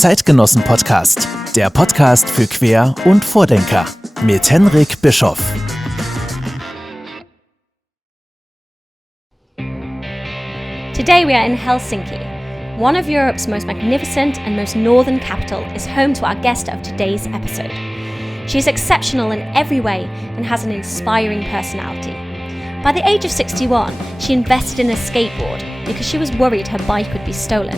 Zeitgenossen-Podcast, der Podcast für Quer- und Vordenker mit Henrik Bischoff. Today we are in Helsinki. One of Europe's most magnificent and most northern capital is home to our guest of today's episode. She is exceptional in every way and has an inspiring personality. By the age of 61, she invested in a skateboard because she was worried her bike would be stolen.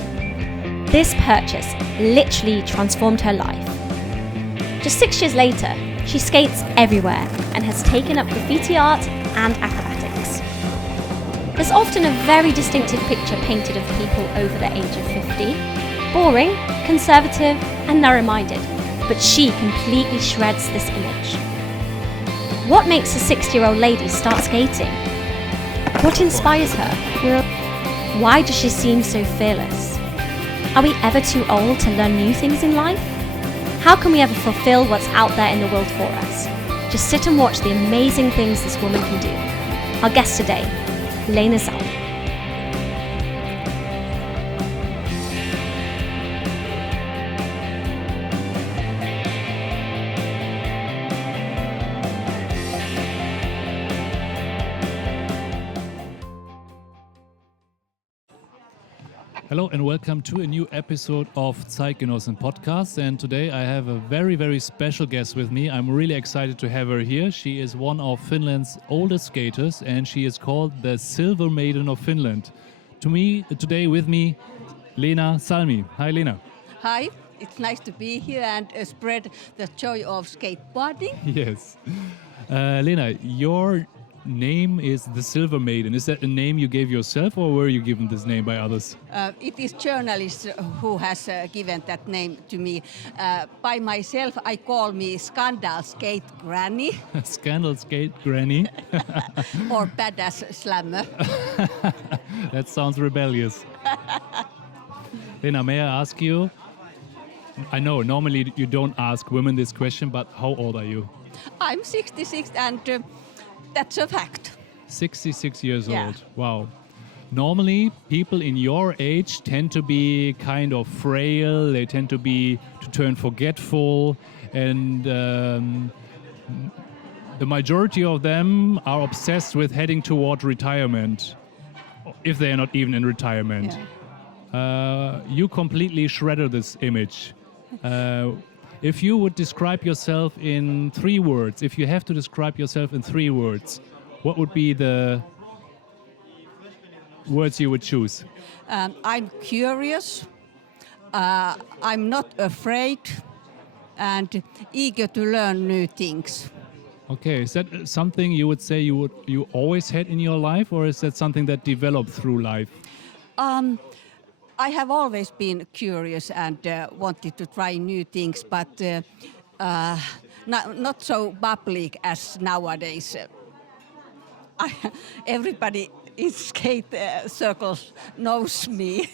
This purchase literally transformed her life. Just 6 years later, she skates everywhere and has taken up graffiti art and acrobatics. There's often a very distinctive picture painted of people over the age of 50, boring, conservative, and narrow-minded, but she completely shreds this image. What makes a 60-year-old lady start skating? What inspires her? Why does she seem so fearless? Are we ever too old to learn new things in life? How can we ever fulfill what's out there in the world for us? Just sit and watch the amazing things this woman can do. Our guest today, Lena Salmi. Hello and welcome to a new episode of Zeitgenossen Podcast. And today I have a very, very special guest with me. I'm really excited to have her here. She is one of Finland's oldest skaters and she is called the Silver Maiden of Finland. Today with me, Lena Salmi. Hi, Lena. Hi, it's nice to be here and spread the joy of skateboarding. Yes. Lena, your name is the Silver Maiden. Is that a name you gave yourself or were you given this name by others? It is journalist who has given that name to me. By myself, I call me Scandal Skate Granny. Scandal Skate Granny. Or Badass Slammer. That sounds rebellious. Lena, may I ask you? I know normally you don't ask women this question, but how old are you? I'm 66 and that's a fact. 66 years Yeah. old. Wow. Normally, people in your age tend to be kind of frail. They tend to turn forgetful, and the majority of them are obsessed with heading toward retirement, if they are not even in retirement. Yeah. You completely shredded this image. If you would describe yourself in 3 words, if you have to describe yourself in 3 words, what would be the words you would choose? I'm curious, I'm not afraid, and eager to learn new things. Okay, is that something you would say you always had in your life, or is that something that developed through life? I have always been curious and wanted to try new things, but not so public as nowadays. Everybody in skate circles knows me.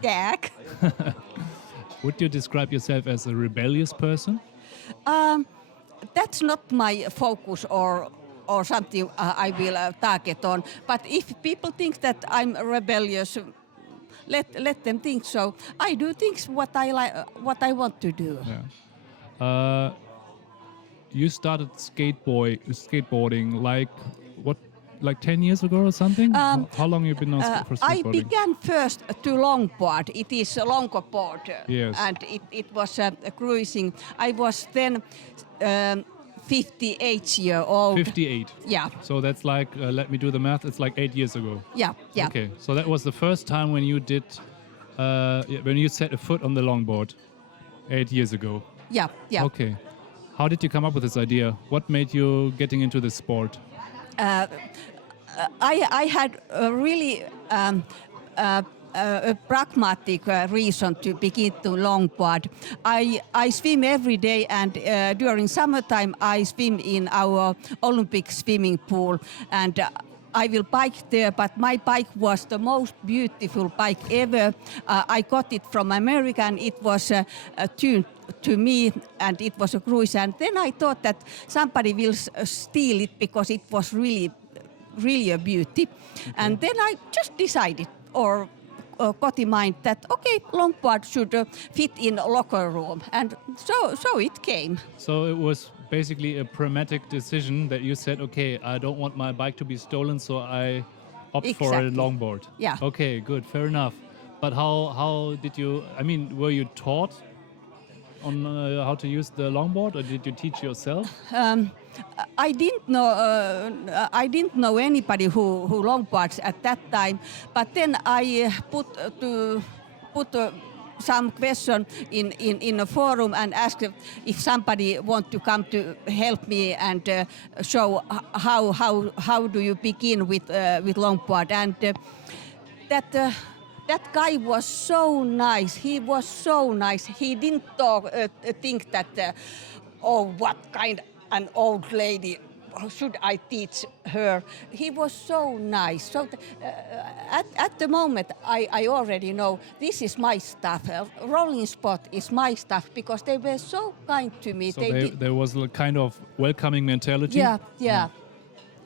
Gag. Would you describe yourself as a rebellious person? That's not my focus or something I will target on. But if people think that I'm rebellious, let them think so. I do things what I like, what I want to do. Yeah. You started skateboarding like 10 years ago or something? How long have you been on for skateboarding? I began first to longboard. It is a longboard. Yes. And it was cruising. I was then 58 years old. 58. Yeah. So that's like, let me do the math, it's like 8 years ago. Yeah. Okay, so that was the first time when you when you set a foot on the longboard 8 years ago. Yeah. Okay. How did you come up with this idea? What made you getting into this sport? I had a really a pragmatic reason to begin to longboard. I swim every day, and during summertime I swim in our Olympic swimming pool, and I will bike there, but my bike was the most beautiful bike ever. I got it from America, and it was tuned to me, and it was a cruise. And then I thought that somebody will steal it because it was really a beauty. Okay. And then I just decided, or got in mind that okay, longboard should fit in a locker room, and so it came. So it was basically a pragmatic decision that you said, okay, I don't want my bike to be stolen, so I opt for a Exactly. longboard. Yeah. Okay, good, fair enough. But how did you? I mean, were you taught on how to use the longboard, or did you teach yourself? I didn't know. I didn't know anybody who longboards at that time. But then I put some question in a forum and asked if somebody want to come to help me and show how do you begin with longboard, and that guy was so nice. He was so nice. He didn't think that, oh, what kind an old lady should I teach her. He was so nice. So at the moment, I already know this is my stuff. Rolling Spot is my stuff because they were so kind to me. So there was a kind of welcoming mentality. Yeah.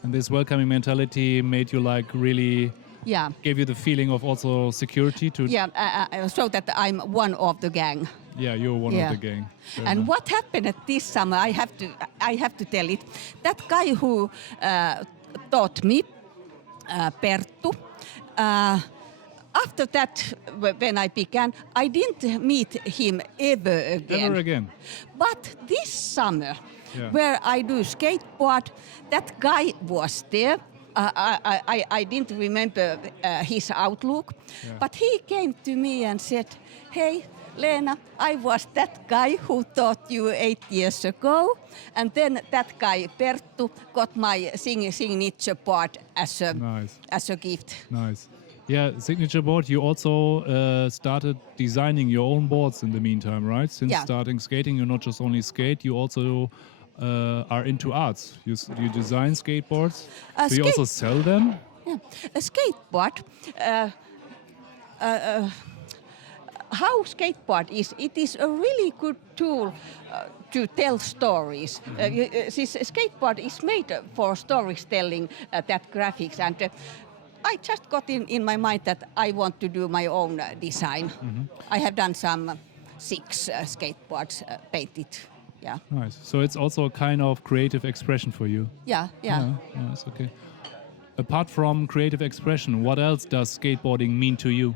And this welcoming mentality made you like really. Yeah. Gave you the feeling of also security to. Yeah. So that I'm one of the gang. Yeah, you're one of the gang. Fair And enough. what happened at this summer, I have to tell it. That guy who taught me, Perttu, after that, when I began, I didn't meet him ever again. Ever again. But this summer, Yeah. where I do skateboard, that guy was there. I didn't remember his outlook, but he came to me and said, "Hey, Lena, I was that guy who taught you 8 years ago, and then that guy Perttu got my signature board as a gift." Nice. Yeah, signature board. You also started designing your own boards in the meantime, right? Since starting skating, you not just only skate, you also are into arts. You design skateboards. Do you also sell them? Yeah. A skateboard. How skateboard is? It is a really good tool to tell stories. This skateboard is made for storytelling, that graphics, and I just got in my mind that I want to do my own design. I have done some 6 skateboards painted. Yeah. Nice. So it's also a kind of creative expression for you. Yeah. Nice. Okay. Apart from creative expression, what else does skateboarding mean to you?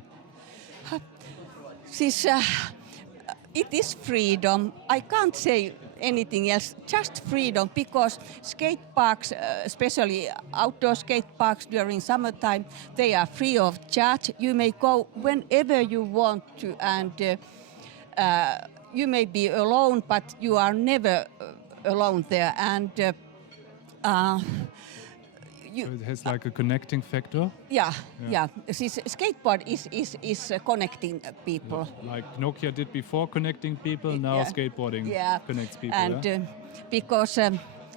It is freedom. I can't say anything else, just freedom, because skate parks, especially outdoor skate parks during summertime, they are free of charge. You may go whenever you want to, and you may be alone, but you are never alone there. And So it has like a connecting factor. Yeah. This skateboard is connecting people. Like Nokia did before connecting people, now skateboarding connects people. And because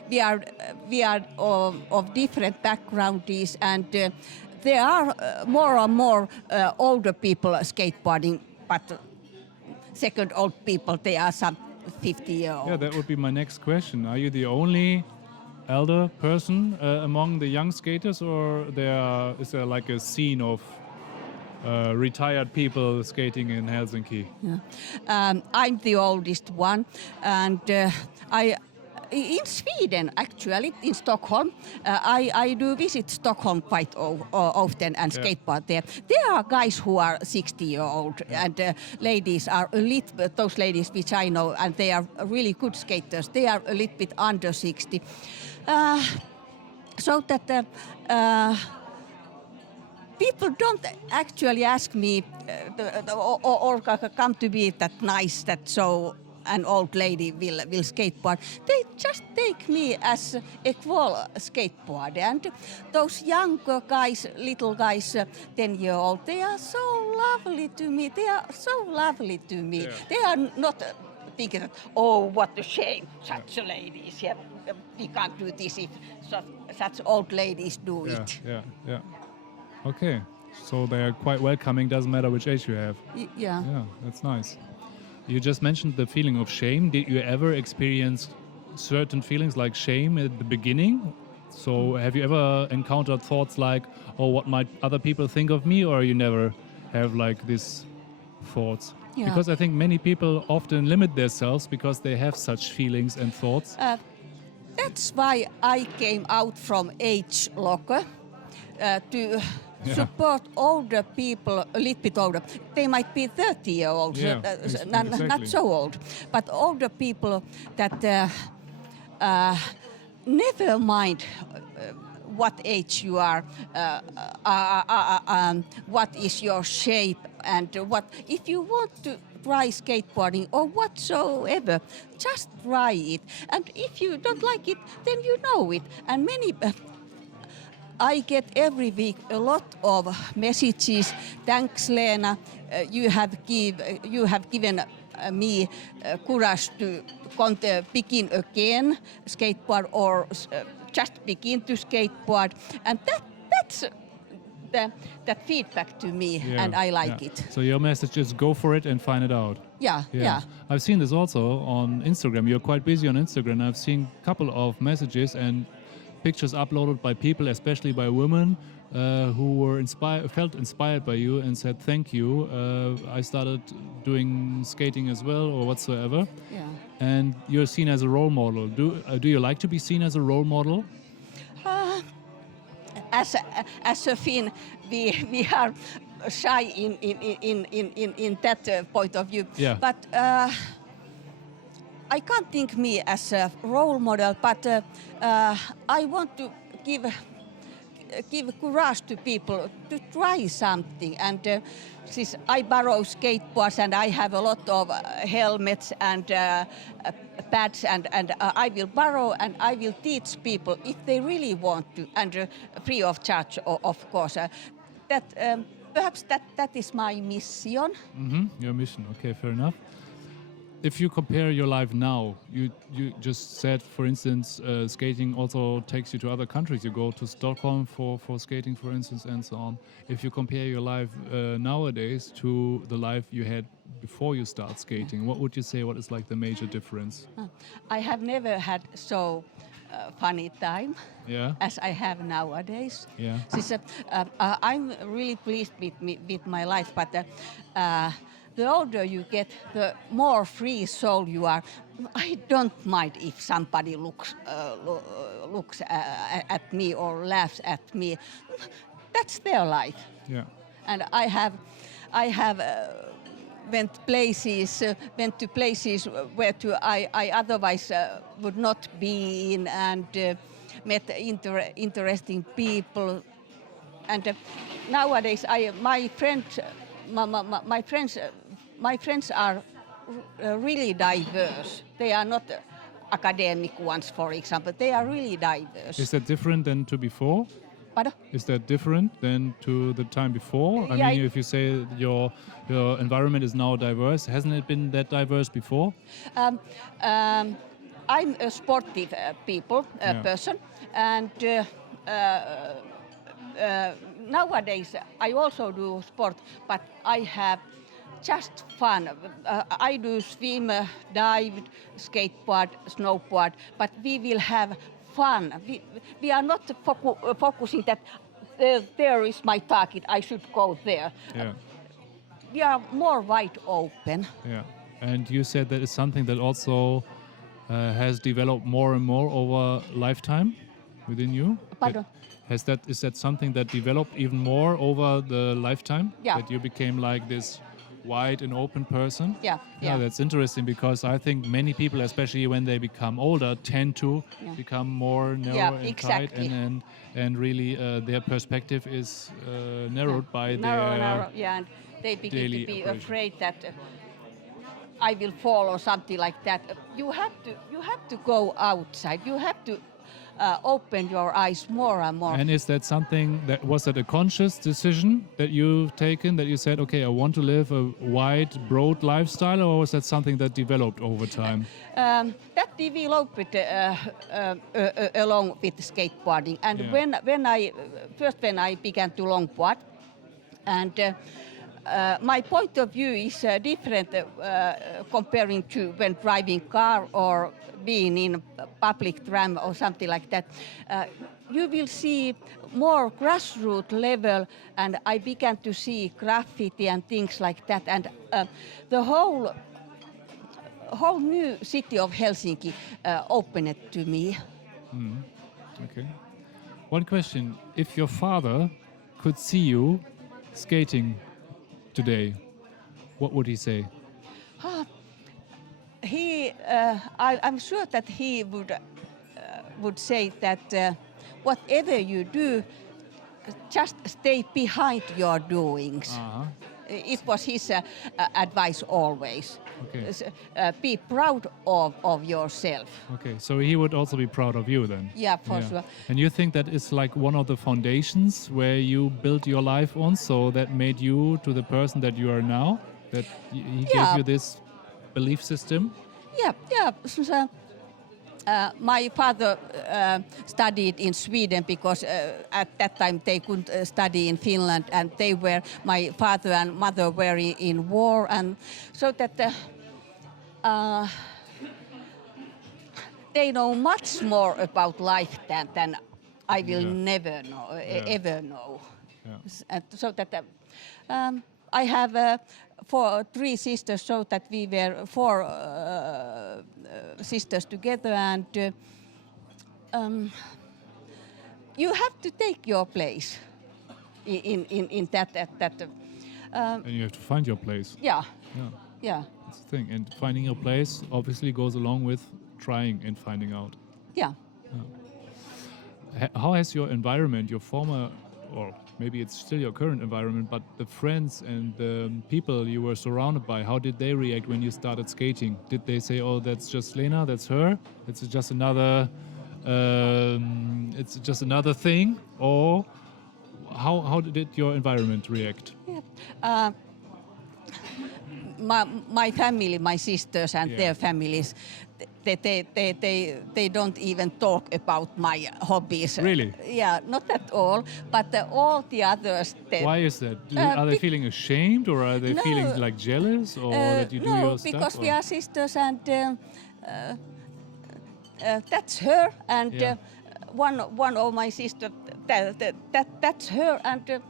we are of different backgrounds, and there are more and more older people skateboarding, but second old people, they are some 50-year-old. Yeah, that would be my next question. Are you the only elder person among the young skaters, or is there like a scene of retired people skating in Helsinki? Yeah. I'm the oldest one, and in Sweden, actually, in Stockholm, I do visit Stockholm quite often and skateboard there. There are guys who are 60-year-old, and ladies are a little bit, those ladies which I know, and they are really good skaters. They are a little bit under 60. So that people don't actually ask me or come to me that nice that so an old lady will skateboard. They just take me as equal skateboarder. And those younger guys, little guys, 10-year-old, they are so lovely to me. Yeah. They are not thinking that, oh, what a shame, such a ladies. Yeah, we can't do this if such old ladies do it. Yeah. Okay, so they are quite welcoming, doesn't matter which age you have. Yeah, that's nice. You just mentioned the feeling of shame. Did you ever experience certain feelings like shame at the beginning? So have you ever encountered thoughts like, oh, what might other people think of me? Or you never have like these thoughts? Yeah. Because I think many people often limit themselves because they have such feelings and thoughts. That's why I came out from age locker to support older people, a little bit older. They might be 30-year-olds, Yeah, not exactly. so old, but older people that never mind what age you are, what is your shape, and what. If you want to try skateboarding or whatsoever, just try it. And if you don't like it, then you know it. And many. I get every week a lot of messages. Thanks, Lena. You have given me courage to begin again, skateboard, or just begin to skateboard, and that's that feedback to me, and I like it. So your message is go for it and find it out. Yeah. I've seen this also on Instagram. You're quite busy on Instagram. I've seen a couple of messages and pictures uploaded by people, especially by women, who were felt inspired by you and said, thank you. I started doing skating as well or whatsoever. Yeah. And you're seen as a role model. Do you like to be seen as a role model? As a Finn, we are shy in that point of view. Yeah. But I can't think me as a role model, but I want to give courage to people to try something. And since I borrow skateboards and I have a lot of helmets and pads, and I will borrow and I will teach people if they really want to, and free of charge, of course. Perhaps that is my mission. Mm-hmm. Your mission. Okay, fair enough. If you compare your life now, you just said, for instance, skating also takes you to other countries. You go to Stockholm for skating, for instance, and so on. If you compare your life nowadays to the life you had before you start skating, what would you say? What is like the major difference? I have never had so funny time Yeah. as I have nowadays. Yeah. Since, I'm really pleased with my life, but the older you get, the more free soul you are. I don't mind if somebody looks at me or laughs at me. That's their life. Yeah. And I have went to places where I otherwise would not be in, and met interesting people. And nowadays, my friends are really diverse. They are not academic ones, for example. They are really diverse. Is that different than to before? Pardon? Is that different than to the time before? I Yeah, mean, if you say your environment is now diverse, hasn't it been that diverse before? I'm a sportive person, and nowadays I also do sport, but I have just fun. I do swim, dive, skateboard, snowboard, but we will have fun. We are not focusing that there is my target, I should go there. Yeah. We are more wide open. Yeah. And you said that is something that also has developed more and more over lifetime within you? Pardon? Is that something that developed even more over the lifetime? Yeah. That you became like this wide and open person? Yeah. That's interesting, because I think many people, especially when they become older, tend to become more narrow and exactly. tight, and really their perspective is narrowed by narrow, and they begin daily to be operation. afraid that I will fall or something like that. You have to go outside. You have to open your eyes more and more. And is that something was that a conscious decision that you've taken, that you said, okay, I want to live a wide, broad lifestyle, or was that something that developed over time? That developed along with skateboarding. And Yeah. when I began to longboard, and my point of view is different comparing to when driving car or being in a public tram or something like that. you will see more grassroots level, and I began to see graffiti and things like that, and the whole new city of Helsinki opened to me. Okay. One question: if your father could see you skating today, what would he say? I'm sure that he would say that whatever you do, just stay behind your doings. It was his advice always. Okay. Be proud of yourself. Okay, so he would also be proud of you then. Yeah, for sure. And you think that is like one of the foundations where you built your life on, so that made you to the person that you are now? That he gave you this belief system? Yeah. My father studied in Sweden because at that time they couldn't study in Finland, and my father and mother were in war, and so that they know much more about life than I will never know, ever know. And so that I have 3 sisters, so that we were 4 sisters together, and you have to take your place in that. And you have to find your place. Yeah. That's the thing. And finding your place obviously goes along with trying and finding out. Yeah. How has your environment, your former, or maybe it's still your current environment, but the friends and the people you were surrounded by, how did they react when you started skating? Did they say, "Oh, that's just Lena, that's her, it's just another thing," or how did your environment react? Yeah. My family, my sisters and their families, they don't even talk about my hobbies. Really? Yeah, not at all. But all the others. Why is that? Are they feeling ashamed, or are they feeling like jealous, or that you do your stuff? No, because we are sisters, and that's her, and one of my sisters, that's her, and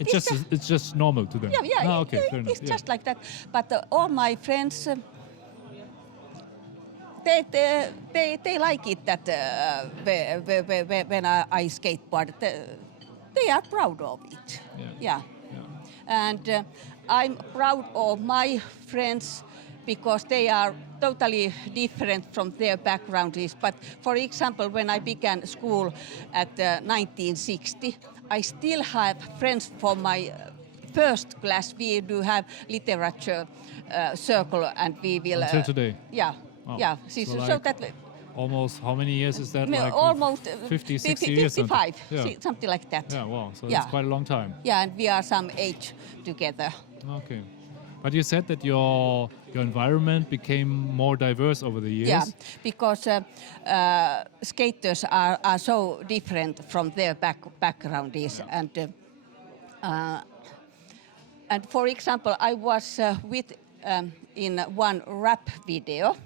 it's just normal to them. Yeah. Okay, fair enough. It's just like that. But all my friends, they like it that when I skateboard, they are proud of it. Yeah. And I'm proud of my friends because they are totally different from their backgrounds. But for example, when I began school at 1960, I still have friends from my first class. We do have literature circle, and we will... Until today? Yeah. Wow. Yeah. So that almost, how many years is that? Like almost 50, 60 years? 55, something. Something like that. Yeah, wow. So that's quite a long time. Yeah, and we are some age together. Okay. But you said that your environment became more diverse over the years. Yeah, because skaters are so different from their background is, and for example, I was with in one rap video.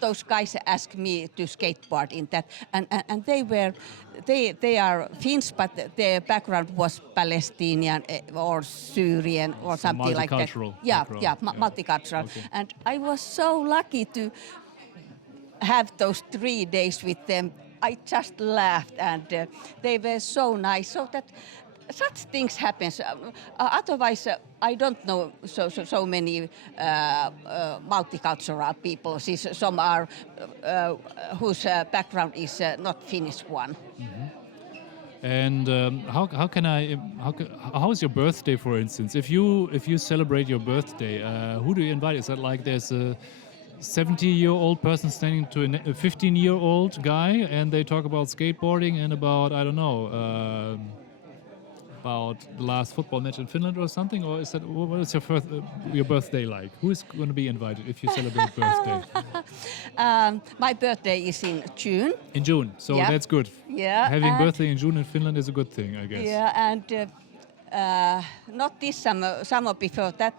Those guys asked me to skateboard in that, and they are Finns, but their background was Palestinian or Syrian or something like that. Multicultural. Okay. And I was so lucky to have those 3 days with them. I just laughed, and they were so nice. So that such things happen. Otherwise, I don't know so many multicultural people. Some are whose background is not Finnish one. Mm-hmm. And how is your birthday, for instance? If you celebrate your birthday, who do you invite? Is that like there's a 70-year-old person standing to a 15-year-old guy, and they talk about skateboarding and about, I don't know, about the last football match in Finland or something? Or is that, what is your birthday like? Who is going to be invited if you celebrate birthday? My birthday is in June. In June, so that's good. Yeah. Having birthday in June in Finland is a good thing, I guess. Yeah, and not this summer before that,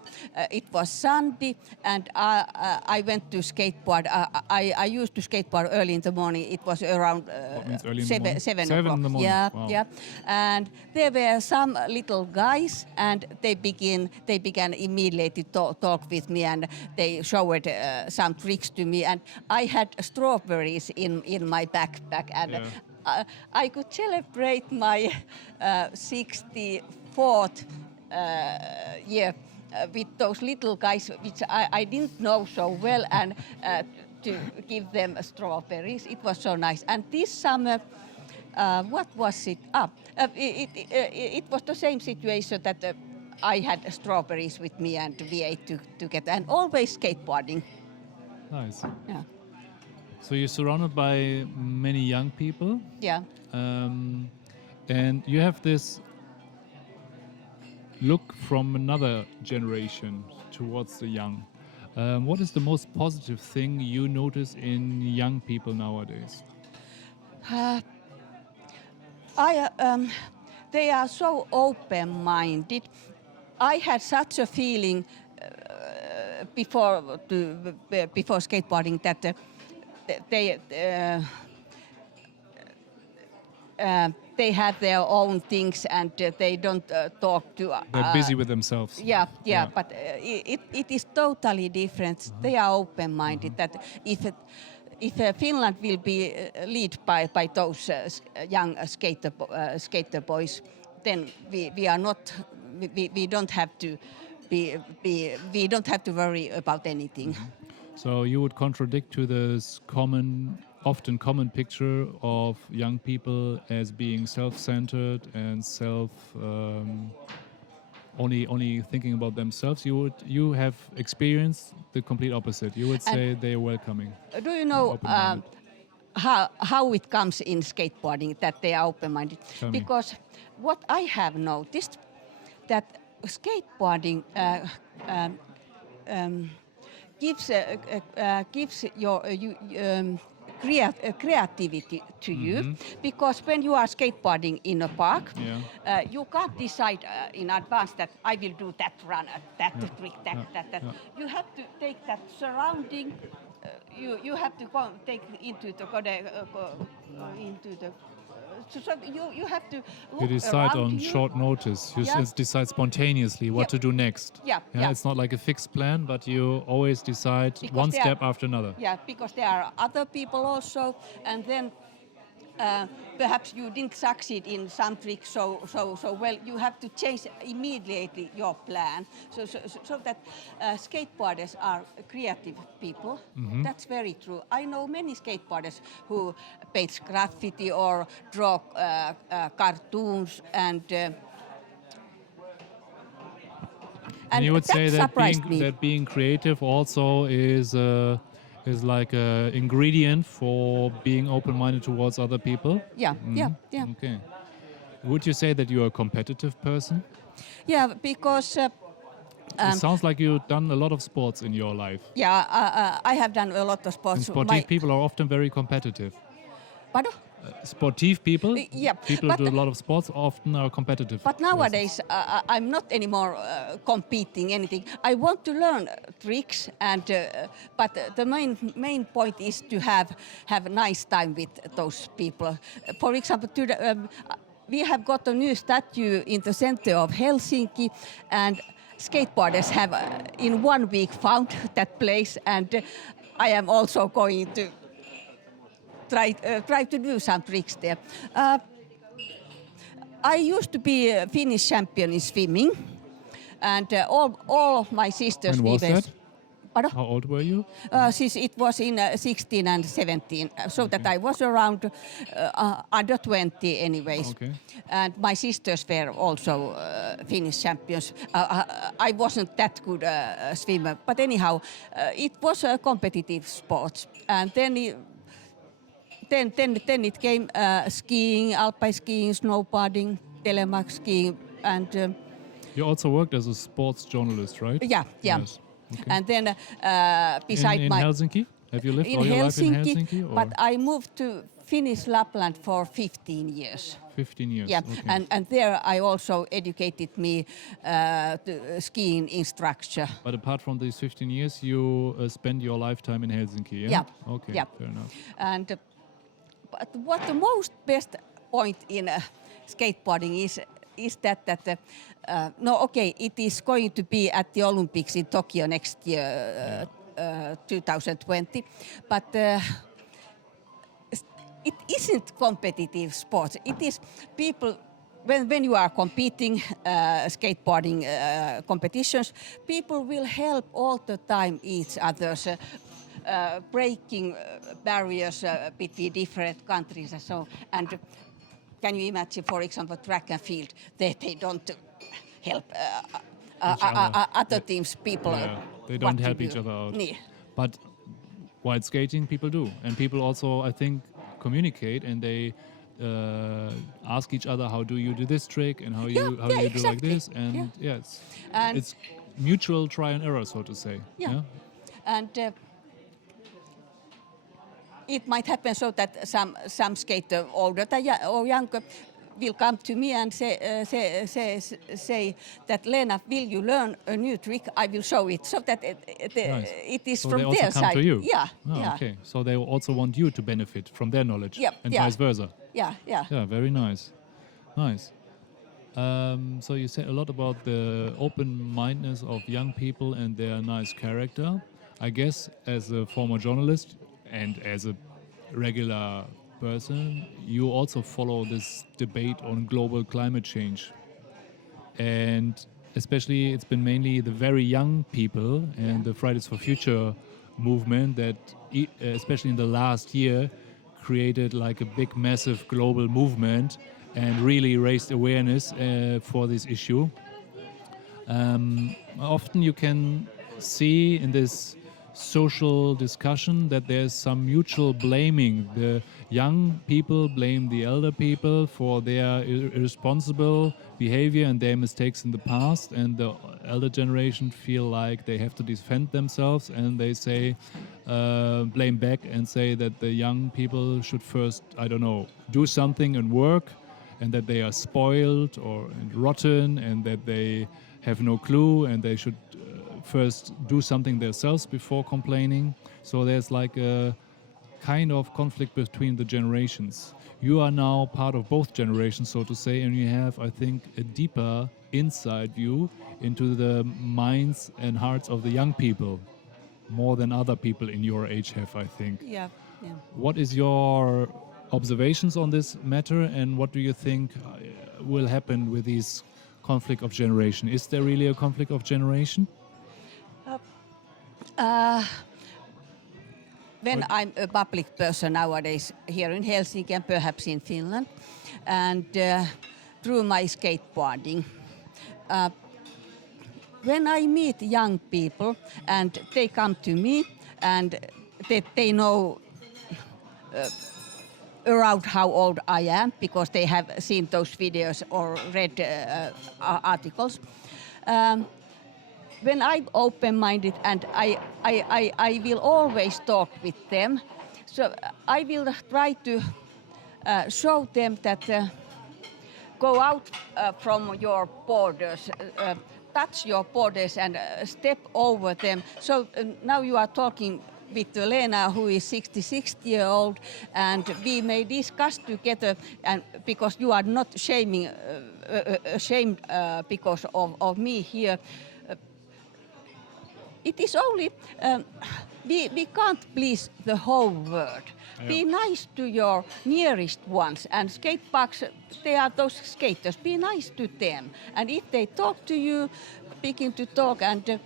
it was Sunday, and I went to skateboard. I used to skateboard early in the morning. It was around What means early in the morning? 7 7 o'clock. in the morning. Yeah, Wow. yeah. And there were some little guys, and they began immediately to talk with me, and they showed some tricks to me. And I had strawberries in my backpack, and I could celebrate my 64th year with those little guys, which I didn't know so well, and to give them strawberries. It was so nice. And this summer, what was it? It was the same situation that I had strawberries with me, and we ate together, and always skateboarding. Nice. Yeah. So you're surrounded by many young people. Yeah. And you have this look from another generation towards the young. What is the most positive thing you notice in young people nowadays? They are so open-minded. I had such a feeling before skateboarding that they have their own things, and they don't talk to. They're busy with themselves. Yeah. But it is totally different. They are open-minded. That if Finland will be led by those young skater boys, then we are not. We don't have to we don't have to worry about anything. So you would contradict to this often common picture of young people as being self-centered and only thinking about themselves. You have experienced the complete opposite. You would say they are welcoming. Do you know how it comes in skateboarding that they are open-minded? Tell me. Because what I have noticed that skateboarding gives your creativity to you, because when you are skateboarding in a park, you can't decide in advance that I will do that run, that trick, that. You have to take that surrounding. You have to take into the. So you have to look You decide around on you. short notice. You decide spontaneously what to do next. Yeah. It's not like a fixed plan, but you always decide one step after another. Yeah, because there are other people also, and then perhaps you didn't succeed in some trick so well. You have to change immediately your plan, so that skateboarders are creative people. That's very true. I know many skateboarders who paint graffiti or draw cartoons, and you would say that surprised me. being creative also is like an ingredient for being open-minded towards other people? Yeah. Okay. Would you say that you're a competitive person? Yeah, because... it sounds like you've done a lot of sports in your life. Yeah, I have done a lot of sports. And sportive people are often very competitive. Pardon? Sportive people, people who do a lot of sports, often are competitive. But nowadays, I'm not anymore competing anything. I want to learn tricks, and but the main point is to have a nice time with those people. For example, we have got a new statue in the center of Helsinki, and skateboarders have in 1 week found that place, and I am also going to try to do some tricks there. I used to be a Finnish champion in swimming, and all of my sisters. When was that? Pardon? How old were you? Since it was in 16 and 17, so that I was around under 20 anyways. Okay. And my sisters were also Finnish champions. I wasn't that good swimmer, but anyhow, it was a competitive sport. And then it came skiing, alpine skiing, snowboarding, telemark skiing, and... you also worked as a sports journalist, right? Yeah. Yes. Okay. And then beside in my... Helsinki? Have you lived in all your life in Helsinki, Helsinki? Or? but I moved to Finnish Lapland for 15 years. 15 years. Yeah, Okay. and there I also educated me to skiing instructor. But apart from these 15 years, you spend your lifetime in Helsinki, yeah? Yeah. Okay, Yeah. fair enough. And but what the most best point in skateboarding is that it is going to be at the Olympics in Tokyo next year, 2020, but it isn't competitive sports. It is people. When you are competing skateboarding competitions, people will help all the time each other's breaking barriers between different countries and so. And can you imagine, for example, track and field? They don't help other teams, people. Yeah, they don't help each other out. Yeah. But while skating, people do. And people also, I think, communicate and they ask each other, how do you do this trick and how you do like exactly. this? And it's mutual try and error, so to say. Yeah. And it might happen so that some skater, older or younger, will come to me and say that, Lena, will you learn a new trick? I will show it. So that it is so from they also their come side. to you. Yeah. Oh, yeah. Okay. So they also want you to benefit from their knowledge and vice versa. Yeah. Yeah, very nice. Nice. So you said a lot about the open-mindedness of young people and their nice character. I guess as a former journalist and as a regular person, you also follow this debate on global climate change. And especially it's been mainly the very young people and the Fridays for Future movement that, especially in the last year, created like a big, massive global movement and really raised awareness for this issue. Often you can see in this social discussion that there's some mutual blaming. The young people blame the elder people for their irresponsible behavior and their mistakes in the past, and the elder generation feel like they have to defend themselves, and they say blame back and say that the young people should first, I don't know, do something and work, and that they are spoiled or rotten and that they have no clue and they should first do something themselves before complaining. So there's like a kind of conflict between the generations. You are now part of both generations, so to say, and you have, I think, a deeper inside view into the minds and hearts of the young people, more than other people in your age have, I think. Yeah. What is your observations on this matter, and what do you think will happen with this conflict of generation? Is there really a conflict of generation? When I'm a public person nowadays here in Helsinki and perhaps in Finland, and through my skateboarding, when I meet young people and they come to me and they know around how old I am because they have seen those videos or read articles. When I'm open-minded and I will always talk with them, so I will try to show them that go out from your borders, touch your borders and step over them. So now you are talking with Lena, who is 66-year-old, and we may discuss together, and because you are not ashamed because of me here. It is only, we can't please the whole world. Yeah. Be nice to your nearest ones, and skate parks, they are those skaters. Be nice to them. And if they talk to you, begin to talk. And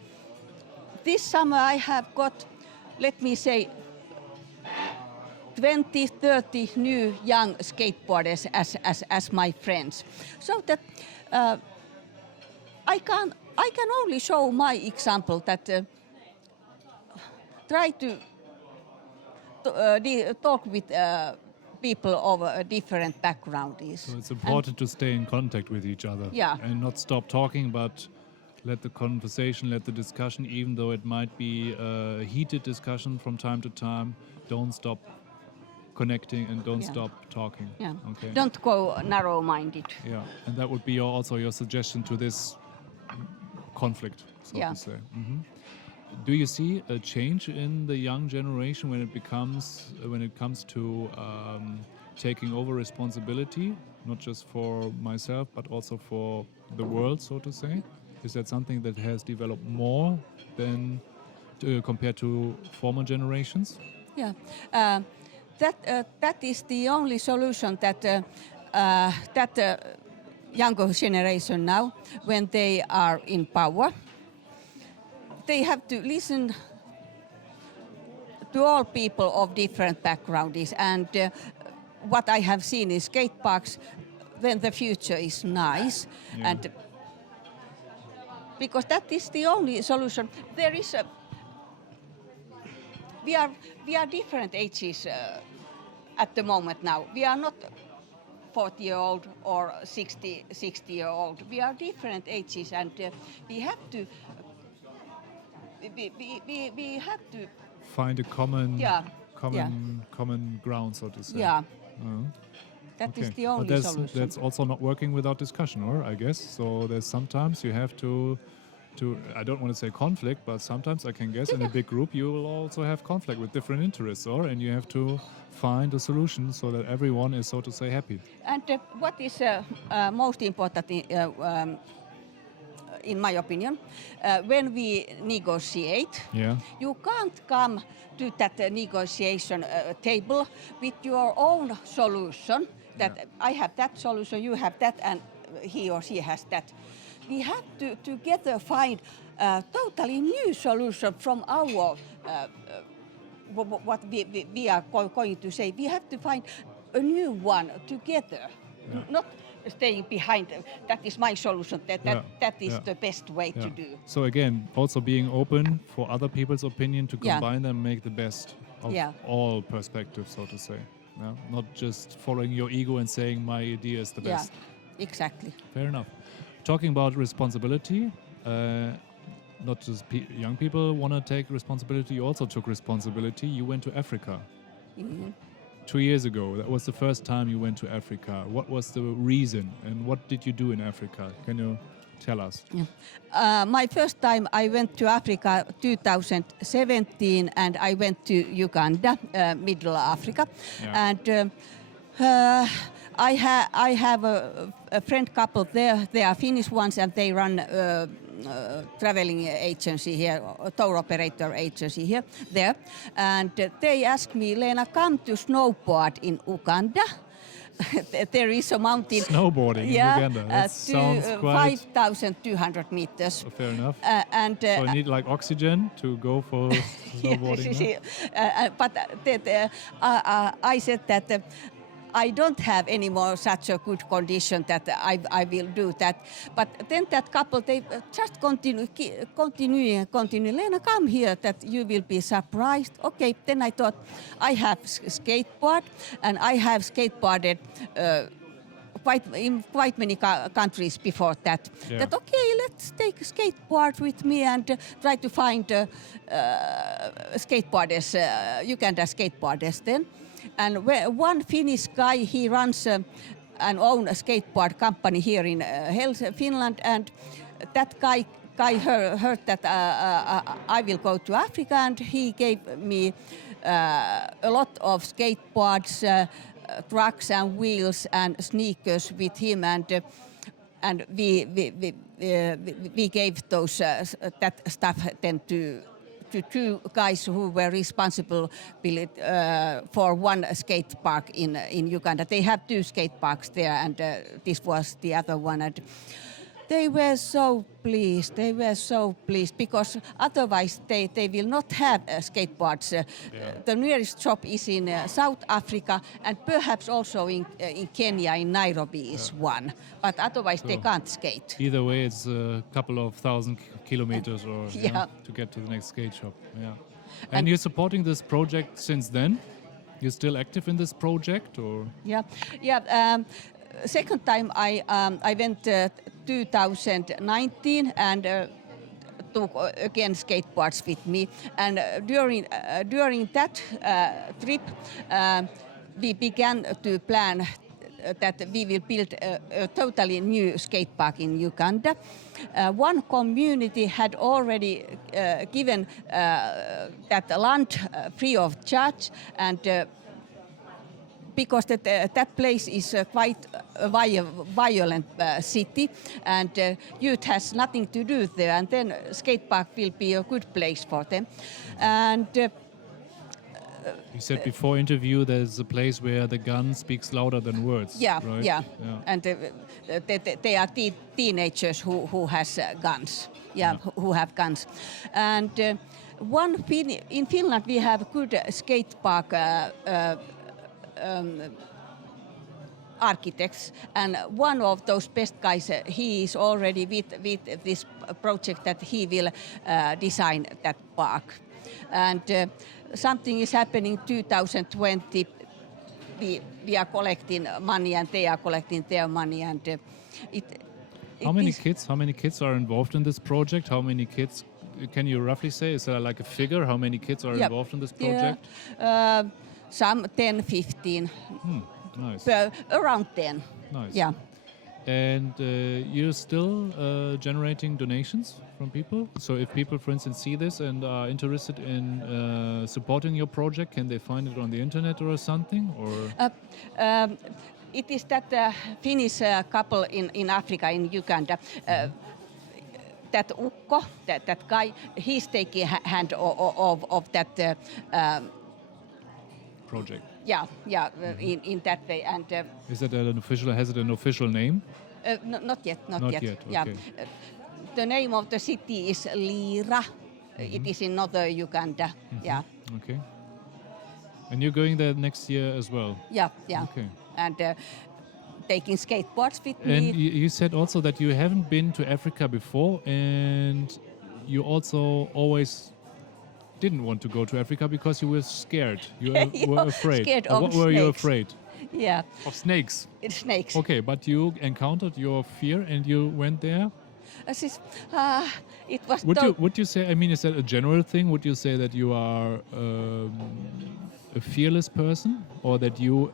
this summer I have got, let me say, 20, 30 new young skateboarders as my friends. So that I can only show my example that try to talk with people of a different backgrounds. So it's important to stay in contact with each other. Yeah. And not stop talking, but let the conversation, let the discussion, even though it might be a heated discussion from time to time, don't stop connecting and don't stop talking. Yeah. Okay. Don't go narrow-minded. Yeah, and that would be also your suggestion to this conflict, so to say. Do you see a change in the young generation when it comes to taking over responsibility, not just for myself but also for the world, so to say? Is that something that has developed more than compared to former generations? Yeah, that is the only solution that younger generation now, when they are in power, they have to listen to all people of different backgrounds. And what I have seen in skate parks, then the future is nice, and because that is the only solution. There is a we are different ages at the moment now. We are not 40-year-old or 60-year-old. We are different ages, and we have to find a common ground, so to say. Yeah. That is the only solution. That's also not working without discussion, or I guess. So there's sometimes you have to I don't want to say conflict, but sometimes I can guess in a big group you will also have conflict with different interests, and you have to find a solution so that everyone is, so to say, happy. And what is most important in my opinion, when we negotiate, you can't come to that negotiation table with your own solution, that I have that solution, you have that, and he or she has that. We have to together find a totally new solution from our, what we are going to say. We have to find a new one together, not staying behind. That is my solution. That is the best way to do. So again, also being open for other people's opinion to combine them, make the best of all perspectives, so to say. Yeah? Not just following your ego and saying my idea is the best. Exactly. Fair enough. Talking about responsibility, not just young people want to take responsibility, you also took responsibility. You went to Africa 2 years ago. That was the first time you went to Africa. What was the reason and what did you do in Africa? Can you tell us? My first time I went to Africa 2017, and I went to Uganda, Middle Africa. And I have a friend couple there. They are Finnish ones, and they run traveling agency here, tour operator agency here, there. And they asked me, Lena, come to snowboard in Uganda. There is a mountain. Snowboarding in Uganda. That sounds quite 5,200 meters. Fair enough. And so you need like oxygen to go for snowboarding. But I said that I don't have any more such a good condition that I will do that. But then that couple, they just continue. Lena, come here, that you will be surprised. Okay, then I thought, I have skateboard, and I have skateboarded in quite many countries before that. That okay, let's take a skateboard with me and try to find skateboarders, Uganda skateboarders then. And one Finnish guy, he runs an own skateboard company here in Finland, and that guy heard that I will go to Africa, and he gave me a lot of skateboards, trucks and wheels and sneakers with him, and we gave those that stuff then to two guys who were responsible for one skate park in Uganda. They have two skate parks there, and this was the other one. And they were so pleased. Because otherwise they will not have skateboards. The nearest shop is in South Africa, and perhaps also in Kenya, in Nairobi is one. But otherwise they can't skate. Either way, it's a couple of thousand kilometers to get to the next skate shop. Yeah. And you're supporting this project since then? You're still active in this project, or? Second time I went 2019 and took again skateboards with me. And during that trip, we began to plan that we will build a totally new skate park in Uganda. One community had already given that land free of charge, and because that place is quite a violent city, and youth has nothing to do there, and then skate park will be a good place for them. And You said before interview there's a place where the gun speaks louder than words. yeah, right? yeah, and they are teenagers who has guns. Yeah, who have guns, and in Finland we have good skate park. Architects, and one of those best guys, he is already with this project that he will design that park, and something is happening 2020. We are collecting money and they are collecting their money, and How many kids are involved in this project? How many kids can you roughly say? Is there like a figure? How many kids are involved in this project? Yeah. Some 10, 15. Nice. Around 10. Nice. Yeah. And you're still generating donations from people? So if people, for instance, see this and are interested in supporting your project, can they find it on the internet or something? Or it is that Finnish couple in Africa, in Uganda, that Ukko, that guy, he's taking hand of that project. Yeah, in that way. And is it has it an official name? Not yet. Okay. Yeah. The name of the city is Lira. It is in northern Uganda. Yeah. Okay. And you're going there next year as well? Yeah. Okay. And taking skateboards with me. And you said also that you haven't been to Africa before, and you also always didn't want to go to Africa because you were scared. You were afraid. Scared of what were snakes. you afraid? Yeah. Of snakes. It's snakes. Okay, but you encountered your fear and you went there. It was. Would you say? I mean, is that a general thing? Would you say that you are a fearless person, or that you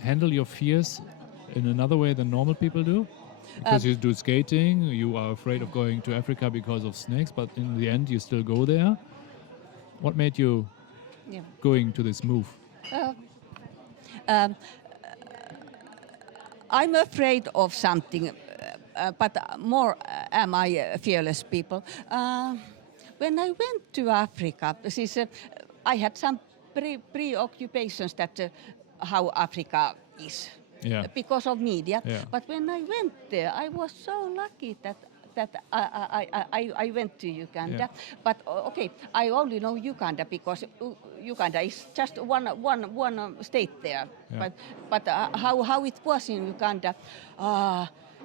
handle your fears in another way than normal people do? Because you do skating, you are afraid of going to Africa because of snakes, but in the end, you still go there. What made you going to this move? I'm afraid of something, but more am I fearless people. When I went to Africa, I had some preoccupations that how Africa is because of media. Yeah. But when I went there, I was so lucky that I went to Uganda. Yeah. But okay, I only know Uganda because Uganda is just one state there. Yeah. But how it was in Uganda,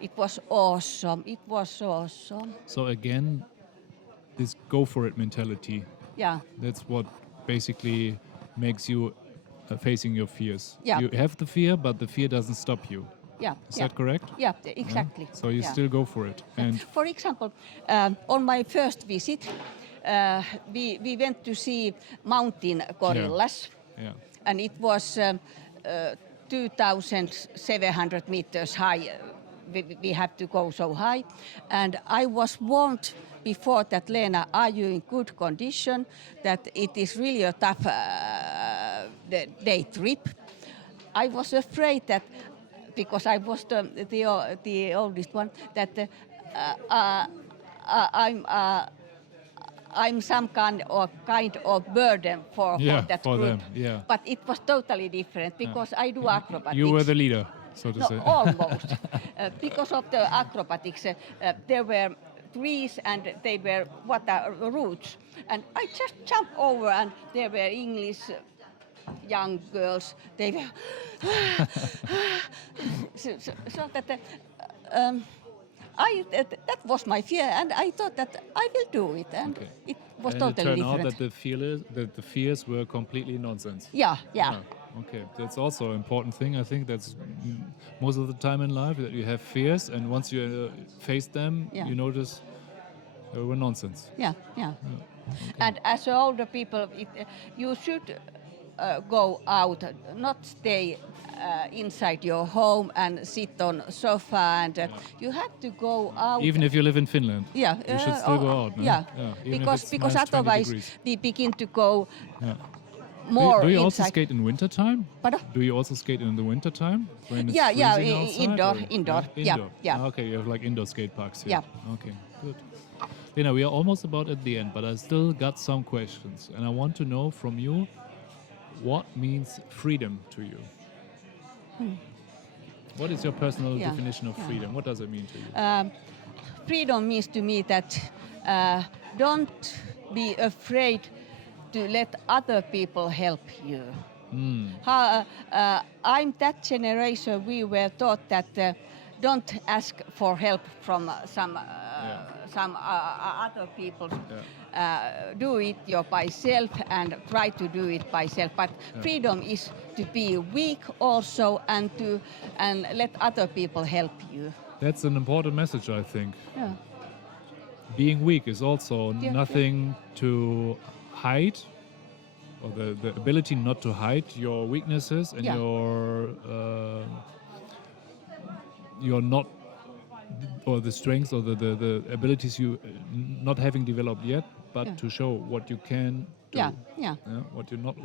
it was awesome. It was awesome. So again, this go for it mentality. Yeah. That's what basically makes you facing your fears. Yeah. You have the fear, but the fear doesn't stop you. Yeah. Is that correct? Yeah, exactly. So you Yeah. still go for it. And For example, on my first visit, we went to see mountain gorillas, and it was 2,700 meters high. We had to go so high, and I was warned before that, Lena, are you in good condition? That it is really a tough day trip. I was afraid that, because I was the oldest one, that I'm some kind of burden for that for group. them. Yeah. But it was totally different because I do acrobatics. You were the leader, so to No, say. almost. Because of the acrobatics, there were trees and they were roots, and I just jumped over, and there were English young girls. They were so that that was my fear, and I thought that I will do it, and it was and totally it turned different. out that the fears were completely nonsense. Yeah. Okay, that's also an important thing. I think that's most of the time in life that you have fears, and once you face them, you notice they were nonsense. Yeah. Okay. And as older people, you should go out, not stay inside your home and sit on sofa, and you have to go out. Even if you live in Finland, Yeah, you should still go out. No? Yeah, Even because if it's minus 20 otherwise degrees. we begin to go Yeah. more Do you also inside. skate in winter time? Pardon? Do you also skate in the winter time when it's Yeah, freezing outside? indoor, or- indoor. Yeah, Indoor. yeah. Okay, you have like indoor skate parks here. Yeah. Okay, good. Lena, we are almost about at the end, but I still got some questions, and I want to know from you what means freedom to you. What is your personal Yeah, definition of yeah. freedom? What does it mean to you? Freedom means to me that don't be afraid to let other people help you. I'm that generation. We were taught that don't ask for help from some other people. Do it by self and try to do it by self. But freedom is to be weak also and let other people help you. That's an important message, I think. Yeah. Being weak is also Yeah, nothing to hide, or the ability not to hide your weaknesses and Yeah. your not, or the strengths or the abilities you not having developed yet, but Yeah. to show what you can do. Yeah. What you're not,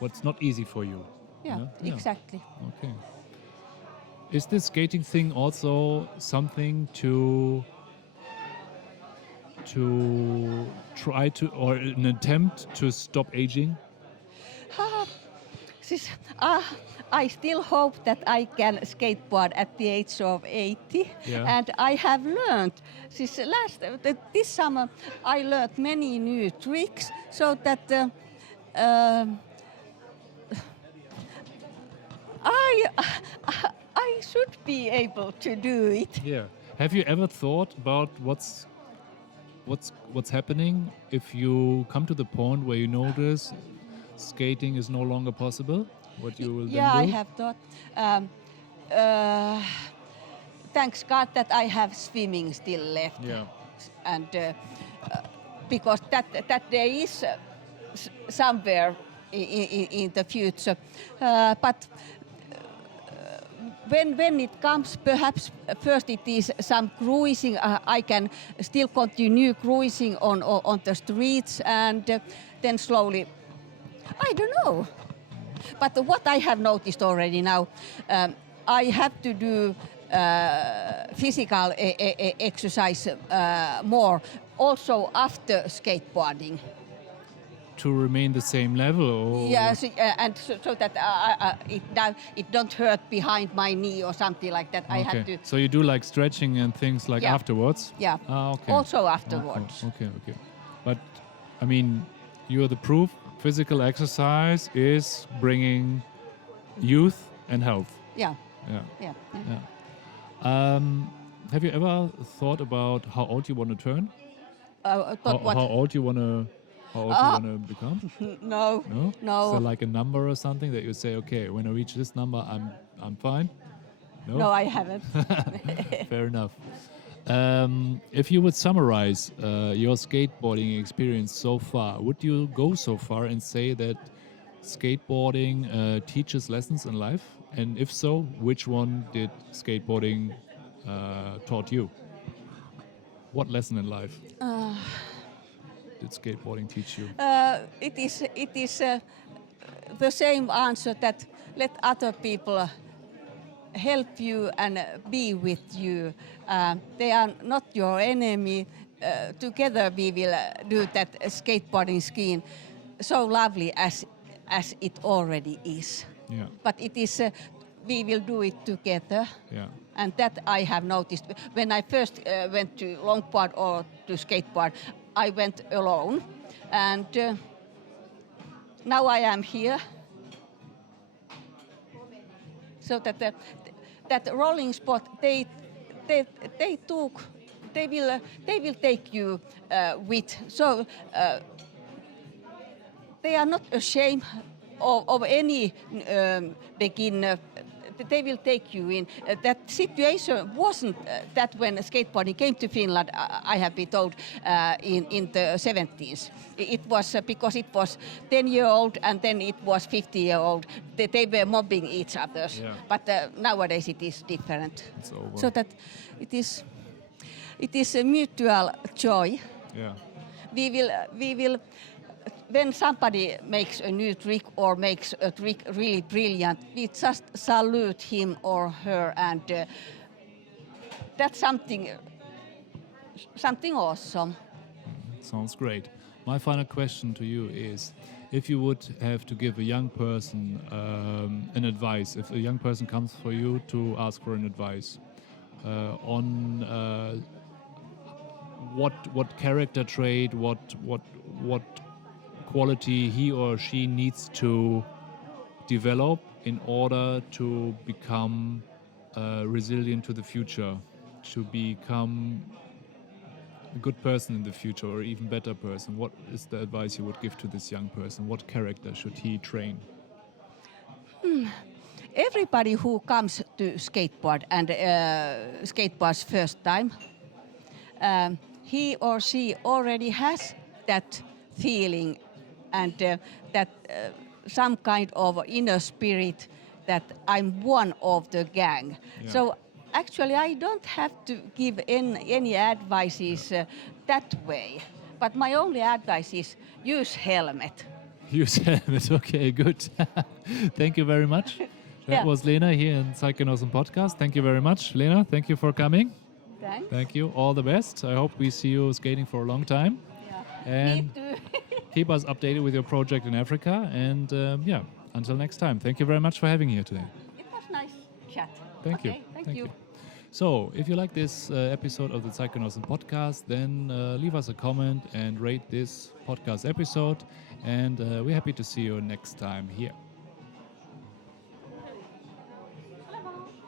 what's not easy for you. Yeah. Yeah. Exactly. Okay. Is this skating thing also something to try to, or an attempt to stop aging? I still hope that I can skateboard at the age of 80, Yeah. and I have learned this summer. I learned many new tricks, so that I should be able to do it. Yeah. Have you ever thought about what's happening if you come to the point where you notice skating is no longer possible? What you will Yeah, then I do? have thought. Thanks God that I have swimming still left. Yeah. And because that there is somewhere in the future, but when it comes, perhaps first it is some cruising. I can still continue cruising on the streets, and then slowly. I don't know. But what I have noticed already now, I have to do physical exercise more, also after skateboarding. To remain the same level? Or Yes, and so that it don't hurt behind my knee or something like that. I have to. So you do like stretching and things like Yeah. afterwards? Yeah. Ah, okay. Also afterwards. Okay. But, I mean, you're the proof. Physical exercise is bringing youth and health. Yeah. Yeah. Yeah. Have you ever thought about how old you want to turn? How old you want to become? No. No? No. Is there like a number or something that you say, okay, when I reach this number, I'm fine? No, I haven't. Fair enough. If you would summarize your skateboarding experience so far, would you go so far and say that skateboarding teaches lessons in life? And if so, which one did skateboarding taught you? What lesson in life did skateboarding teach you? It is the same answer, that let other people help you and be with you. They are not your enemy. Together we will do that skateboarding skiing so lovely as it already is. Yeah. But it is we will do it together. Yeah. And that I have noticed. When I first went to longboard or to skateboard, I went alone. And now I am here. So that rolling spot, they will take you with. So they are not ashamed of any beginner they will take you in. That situation wasn't that when skateboarding came to Finland, I have been told, in the 70s. It was because it was 10-year-old and then it was 50-year-old. They were mobbing each other. Yeah. But nowadays it is different. It's over. So that it is a mutual joy. Yeah. We will when somebody makes a new trick or makes a trick really brilliant, we just salute him or her, and that's something awesome. Sounds great. My final question to you is, if you would have to give a young person an advice, if a young person comes for you to ask for an advice on what character trait, what quality he or she needs to develop in order to become resilient to the future, to become a good person in the future or even better person, what is the advice you would give to this young person? What character should he train? Everybody who comes to skateboard and skateboards first time, he or she already has that feeling and that some kind of inner spirit that I'm one of the gang. Yeah. So actually I don't have to give any advices that way. But my only advice is use helmet. Use helmet, okay, good. Thank you very much. That was Lena here in Zeitgenossen Podcast. Thank you very much. Lena, thank you for coming. Thanks. Thank you. All the best. I hope we see you skating for a long time. Yeah. And Me too. keep us updated with your project in Africa. And until next time. Thank you very much for having me here today. It was nice chat. Thank you. Okay, thank you. So, if you like this episode of the Zeitgenossen Podcast, then leave us a comment and rate this podcast episode. And we're happy to see you next time here.